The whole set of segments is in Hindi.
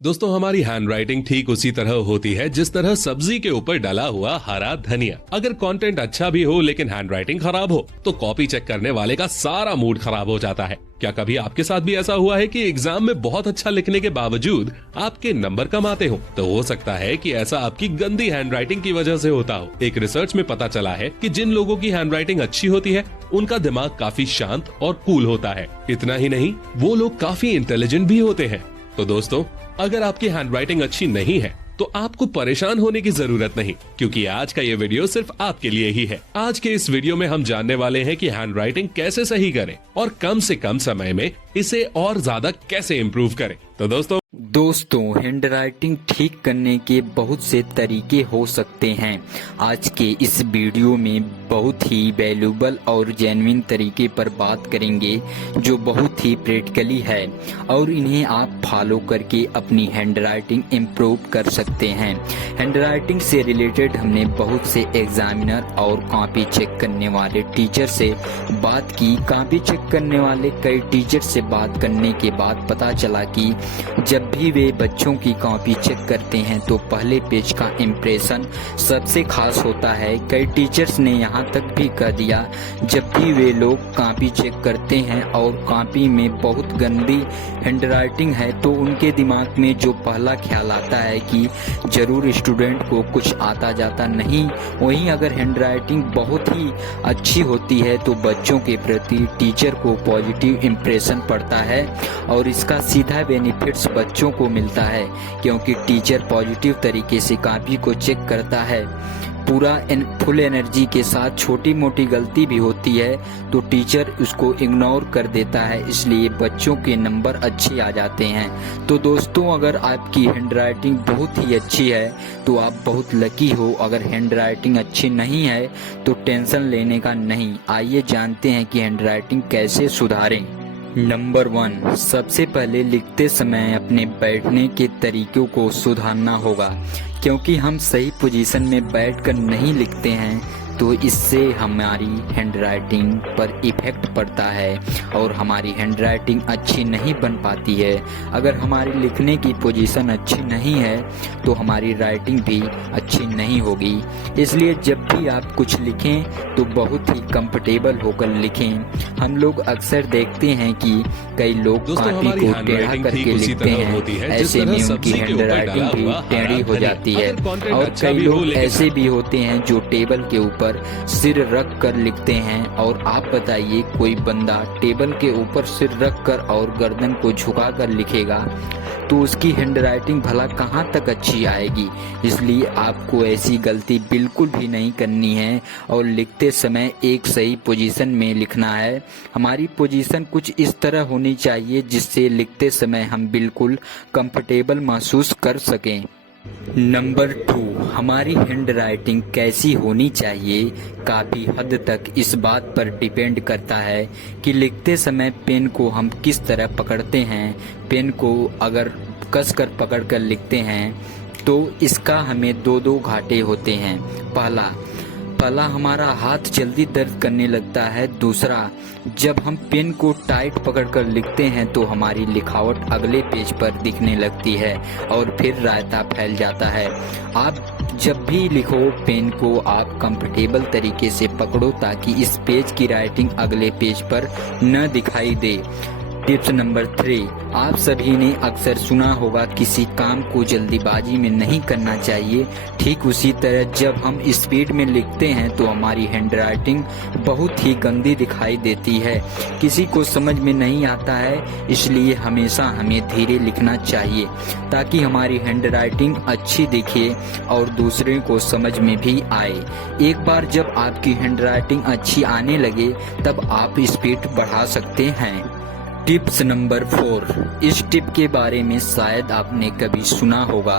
दोस्तों, हमारी हैंडराइटिंग ठीक उसी तरह होती है जिस तरह सब्जी के ऊपर डला हुआ हरा धनिया। अगर कंटेंट अच्छा भी हो लेकिन हैंडराइटिंग खराब हो तो कॉपी चेक करने वाले का सारा मूड खराब हो जाता है। क्या कभी आपके साथ भी ऐसा हुआ है कि एग्जाम में बहुत अच्छा लिखने के बावजूद आपके नंबर कम आते हो? तो हो सकता है कि ऐसा आपकी गंदी हैंडराइटिंग की वजह से होता हो। एक रिसर्च में पता चला है कि जिन लोगों की हैंडराइटिंग अच्छी होती है उनका दिमाग काफी शांत और कूल होता है। इतना ही नहीं, वो लोग काफी इंटेलिजेंट भी होते हैं। तो दोस्तों, अगर आपकी हैंडराइटिंग अच्छी नहीं है तो आपको परेशान होने की जरूरत नहीं, क्योंकि आज का ये वीडियो सिर्फ आपके लिए ही है। आज के इस वीडियो में हम जानने वाले हैं कि हैंडराइटिंग कैसे सही करें और कम से कम समय में इसे और ज्यादा कैसे इम्प्रूव करें। तो दोस्तों, हैंडराइटिंग ठीक करने के बहुत से तरीके हो सकते हैं। आज के इस वीडियो में बहुत ही वैल्यूबल और जेन्युइन तरीके पर बात करेंगे जो बहुत ही प्रैक्टिकली है और इन्हें आप फॉलो करके अपनी हैंडराइटिंग इम्प्रूव कर सकते हैं। हैंडराइटिंग से रिलेटेड हमने बहुत से एग्जामिनर और कॉपी चेक करने वाले टीचर से बात की। कॉपी चेक करने वाले कई टीचर से बात करने के बाद पता चला कि जब भी वे बच्चों की कॉपी चेक करते हैं तो पहले पेज का इम्प्रेशन सबसे खास होता है। कई टीचर्स ने यहाँ तक भी कह दिया जब भी वे लोग कॉपी चेक करते हैं और कॉपी में बहुत गंदी हैंडराइटिंग है तो उनके दिमाग में जो पहला ख्याल आता है कि जरूर स्टूडेंट को कुछ आता जाता नहीं। वहीं अगर हैंडराइटिंग बहुत ही अच्छी होती है तो बच्चों के प्रति टीचर को पॉजिटिव इम्प्रेशन पड़ता है और इसका सीधा बेनिफिट्स बच्चों को मिलता है, क्योंकि टीचर पॉजिटिव तरीके से कॉपी को चेक करता है पूरा फुल एनर्जी के साथ। छोटी मोटी गलती भी होती है तो टीचर उसको इग्नोर कर देता है, इसलिए बच्चों के नंबर अच्छे आ जाते हैं। तो दोस्तों, अगर आपकी हैंडराइटिंग बहुत ही अच्छी है तो आप बहुत लकी हो। अगर हैंडराइटिंग अच्छी नहीं है तो टेंशन लेने का नहीं। आइए जानते हैं कि हैंडराइटिंग कैसे सुधारें। नंबर 1, सबसे पहले लिखते समय अपने बैठने के तरीकों को सुधारना होगा, क्योंकि हम सही पोजीशन में बैठकर नहीं लिखते हैं तो इससे हमारी हैंडराइटिंग पर इफेक्ट पड़ता है और हमारी हैंडराइटिंग अच्छी नहीं बन पाती है। अगर हमारी लिखने की पोजीशन अच्छी नहीं है तो हमारी राइटिंग भी अच्छी नहीं होगी। इसलिए जब भी आप कुछ लिखें तो बहुत ही कंफर्टेबल होकर लिखें। हम लोग अक्सर देखते हैं कि कई लोग कॉपी को टेढ़ा करके लिखते हैं, ऐसे में उनकी हैंडराइटिंग भी टेढ़ी हो जाती है। और कई लोग ऐसे भी होते हैं जो टेबल के ऊपर सिर रख कर लिखते हैं। और आप बताइए, कोई बंदा टेबल के ऊपर सिर रख कर और गर्दन को झुका कर लिखेगा तो उसकी हैंडराइटिंग भला कहाँ तक अच्छी आएगी। इसलिए आपको ऐसी गलती बिल्कुल भी नहीं करनी है और लिखते समय एक सही पोजीशन में लिखना है। हमारी पोजीशन कुछ इस तरह होनी चाहिए जिससे लिखते समय हम बिल्कुल कंफर्टेबल महसूस कर सकें। नंबर 2, हमारी हैंडराइटिंग कैसी होनी चाहिए काफ़ी हद तक इस बात पर डिपेंड करता है कि लिखते समय पेन को हम किस तरह पकड़ते हैं। पेन को अगर कसकर पकड़कर लिखते हैं तो इसका हमें दो घाटे होते हैं। पहला हमारा हाथ जल्दी दर्द करने लगता है। दूसरा, जब हम पेन को टाइट पकड़कर लिखते हैं तो हमारी लिखावट अगले पेज पर दिखने लगती है और फिर रायता फैल जाता है। आप जब भी लिखो पेन को आप कंफर्टेबल तरीके से पकड़ो ताकि इस पेज की राइटिंग अगले पेज पर न दिखाई दे। टिप्स नंबर 3, आप सभी ने अक्सर सुना होगा किसी काम को जल्दीबाजी में नहीं करना चाहिए। ठीक उसी तरह जब हम स्पीड में लिखते हैं तो हमारी हैंडराइटिंग बहुत ही गंदी दिखाई देती है। किसी को समझ में नहीं आता है, इसलिए हमेशा हमें धीरे लिखना चाहिए ताकि हमारी हैंडराइटिंग अच्छी दिखे और दूसरे को समझ में भी आए। एक बार जब आपकी हैंडराइटिंग अच्छी आने लगे तब आप स्पीड बढ़ा सकते हैं। टिप्स नंबर 4, इस टिप के बारे में शायद आपने कभी सुना होगा।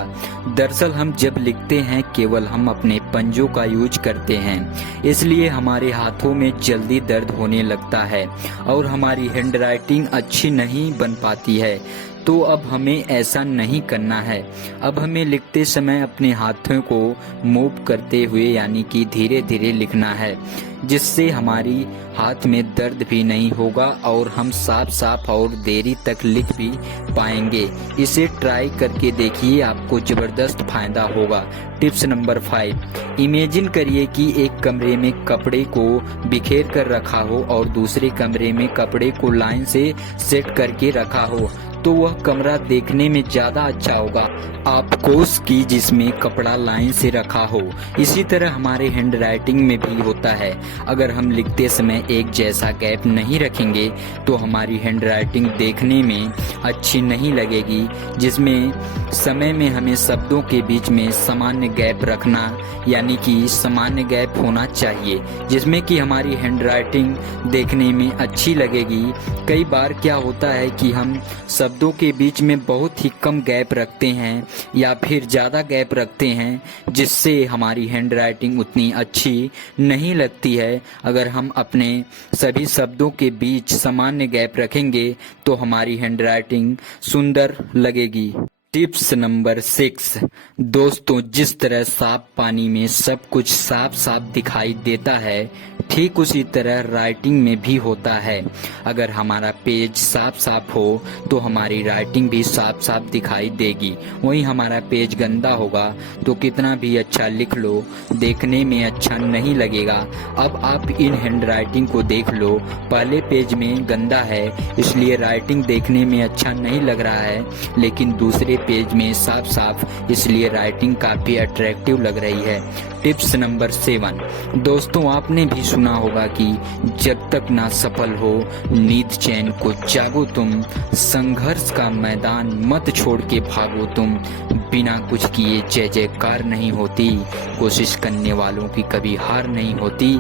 दरअसल हम जब लिखते हैं केवल हम अपने पंजों का यूज करते हैं, इसलिए हमारे हाथों में जल्दी दर्द होने लगता है और हमारी हैंडराइटिंग अच्छी नहीं बन पाती है। तो अब हमें ऐसा नहीं करना है। अब हमें लिखते समय अपने हाथों को मूव करते हुए यानी कि धीरे धीरे लिखना है, जिससे हमारी हाथ में दर्द भी नहीं होगा और हम साफ साफ और देरी तक लिख भी पाएंगे। इसे ट्राई करके देखिए, आपको ज़बरदस्त फायदा होगा। टिप्स नंबर 5, इमेजिन करिए कि एक कमरे में कपड़े को बिखेर कर रखा हो और दूसरे कमरे में कपड़े को लाइन से सेट करके रखा हो, तो वह कमरा देखने में ज़्यादा अच्छा होगा आपको की जिसमें कपड़ा लाइन से रखा हो। इसी तरह हमारे हैंड राइटिंग में भी होता है। अगर हम लिखते समय एक जैसा गैप नहीं रखेंगे तो हमारी हैंड राइटिंग देखने में अच्छी नहीं लगेगी, जिसमें समय में हमें शब्दों के बीच में सामान्य गैप रखना यानी कि सामान्य गैप होना चाहिए, जिसमें कि हमारी हैंड राइटिंग देखने में अच्छी लगेगी। कई बार क्या होता है कि हम शब्दों के बीच में बहुत ही कम गैप रखते हैं या फिर ज़्यादा गैप रखते हैं, जिससे हमारी हैंड राइटिंग उतनी अच्छी नहीं लगती है। अगर हम अपने सभी शब्दों के बीच सामान्य गैप रखेंगे तो हमारी हैंड राइटिंग सुंदर लगेगी। टिप्स नंबर 6, दोस्तों, जिस तरह साफ पानी में सब कुछ साफ साफ दिखाई देता है, ठीक उसी तरह राइटिंग में भी होता है। अगर हमारा पेज साफ साफ हो तो हमारी राइटिंग भी साफ साफ दिखाई देगी। वहीं हमारा पेज गंदा होगा तो कितना भी अच्छा लिख लो, देखने में अच्छा नहीं लगेगा। अब आप इन हैंड राइटिंग को देख लो। पहले पेज में गंदा है इसलिए राइटिंग देखने में अच्छा नहीं लग रहा है, लेकिन दूसरे पेज में साफ साफ इसलिए राइटिंग काफी अट्रैक्टिव लग रही है। टिप्स नंबर 7, दोस्तों, आपने भी सुना होगा कि जब तक ना सफल हो नींद चैन को जागो तुम, संघर्ष का मैदान मत छोड़ के भागो तुम, बिना कुछ किए जय जयकार नहीं होती, कोशिश करने वालों की कभी हार नहीं होती।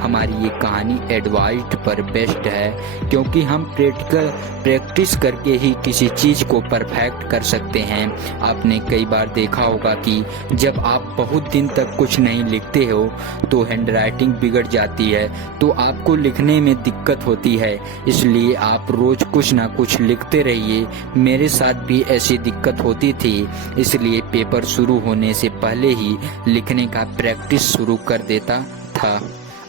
हमारी ये कहानी एडवाइस्ड पर बेस्ट है, क्योंकि हम प्रैक्टिस करके ही किसी चीज को परफेक्ट कर सकते हैं। आपने कई बार देखा होगा कि जब आप बहुत दिन तक कुछ नहीं लिखते हो तो हैंड राइटिंग बिगड़ जाती है, तो आपको लिखने में दिक्कत होती है। इसलिए आप रोज कुछ ना कुछ लिखते रहिए। मेरे साथ भी ऐसी दिक्कत होती थी, इसलिए पेपर शुरू होने से पहले ही लिखने का प्रैक्टिस शुरू कर देता था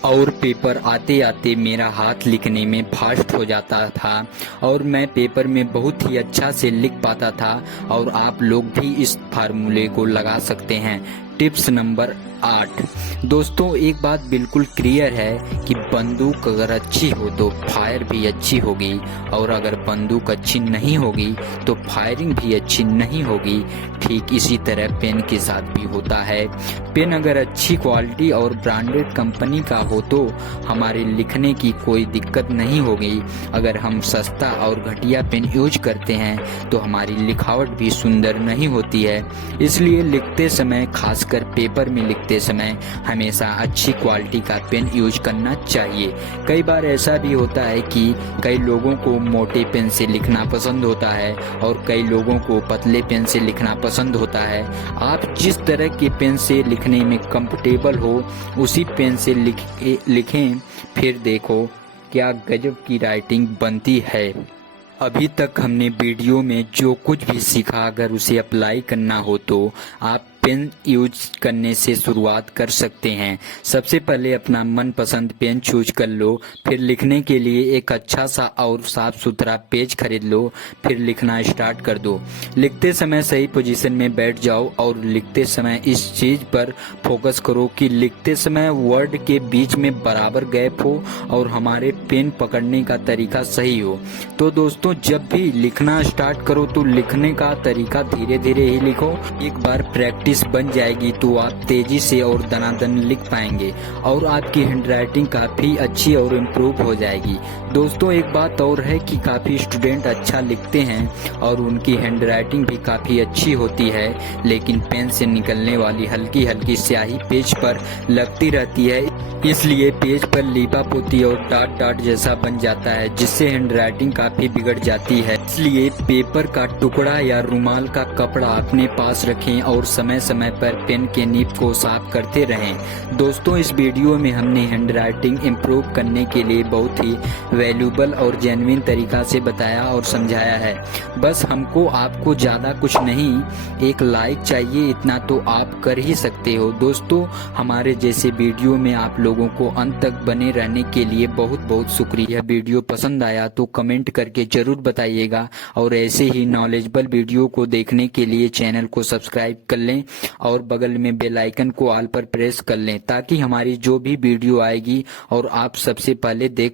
और पेपर आते आते मेरा हाथ लिखने में फास्ट हो जाता था और मैं पेपर में बहुत ही अच्छा से लिख पाता था। और आप लोग भी इस फार्मूले को लगा सकते हैं। टिप्स नंबर 8, दोस्तों, एक बात बिल्कुल क्लियर है कि बंदूक अगर अच्छी हो तो फायर भी अच्छी होगी, और अगर बंदूक अच्छी नहीं होगी तो फायरिंग भी अच्छी नहीं होगी। ठीक इसी तरह पेन के साथ भी होता है। पेन अगर अच्छी क्वालिटी और ब्रांडेड कंपनी का हो तो हमारे लिखने की कोई दिक्कत नहीं होगी। अगर हम सस्ता और घटिया पेन यूज करते हैं तो हमारी लिखावट भी सुंदर नहीं होती है। इसलिए लिखते समय, खासकर पेपर में लिखते समय, हमेशा अच्छी क्वालिटी का पेन यूज करना चाहिए। कई बार ऐसा भी होता है कि कई लोगों को मोटे पेन से लिखना पसंद होता है और कई लोगों को पतले पेन से लिखना पसंद होता है। आप जिस तरह के पेन से लिखने में कंफर्टेबल हो उसी पेन से लिखें, फिर देखो क्या गजब की राइटिंग बनती है। अभी तक हमने वीडियो में जो कुछ भी सीखा, अगर उसे अप्लाई करना हो तो आप पेन यूज करने से शुरुआत कर सकते हैं। सबसे पहले अपना मनपसंद पेन चूज कर लो, फिर लिखने के लिए एक अच्छा सा और साफ सुथरा पेज खरीद लो, फिर लिखना स्टार्ट कर दो। लिखते समय सही पोजीशन में बैठ जाओ और लिखते समय इस चीज पर फोकस करो कि लिखते समय वर्ड के बीच में बराबर गैप हो और हमारे पेन पकड़ने का तरीका सही हो। तो दोस्तों, जब भी लिखना स्टार्ट करो तो लिखने का तरीका धीरे धीरे ही लिखो। एक बार प्रैक्टिस बन जाएगी तो आप तेजी से और दनादन लिख पाएंगे और आपकी हैंडराइटिंग काफी अच्छी और इम्प्रूव हो जाएगी। दोस्तों, एक बात और है कि काफी स्टूडेंट अच्छा लिखते हैं और उनकी हैंडराइटिंग भी काफी अच्छी होती है, लेकिन पेन से निकलने वाली हल्की हल्की स्याही पेज पर लगती रहती है। इसलिए पेज पर लीपापोती और डॉट डॉट जैसा बन जाता है, जिससे हैंडराइटिंग काफी बिगड़ जाती है। इसलिए पेपर का टुकड़ा या रुमाल का कपड़ा अपने पास रखें और समय समय पर पेन के निब को साफ करते रहें। दोस्तों, इस वीडियो में हमने हैंडराइटिंग इम्प्रूव करने के लिए बहुत ही वैल्यूबल और जेन्युइन तरीका से बताया और समझाया है। बस हमको आपको ज्यादा कुछ नहीं, एक लाइक चाहिए, इतना तो आप कर ही सकते हो। दोस्तों, हमारे जैसे वीडियो में आप लोगों को अंत तक बने रहने के लिए बहुत बहुत शुक्रिया। वीडियो पसंद आया तो कमेंट करके जरूर बताइएगा और ऐसे ही नॉलेजेबल वीडियो को देखने के लिए चैनल को सब्सक्राइब कर लें और बगल में बेल आइकन को ऑल पर प्रेस कर लें, ताकि हमारी जो भी वीडियो आएगी और आप सबसे पहले देख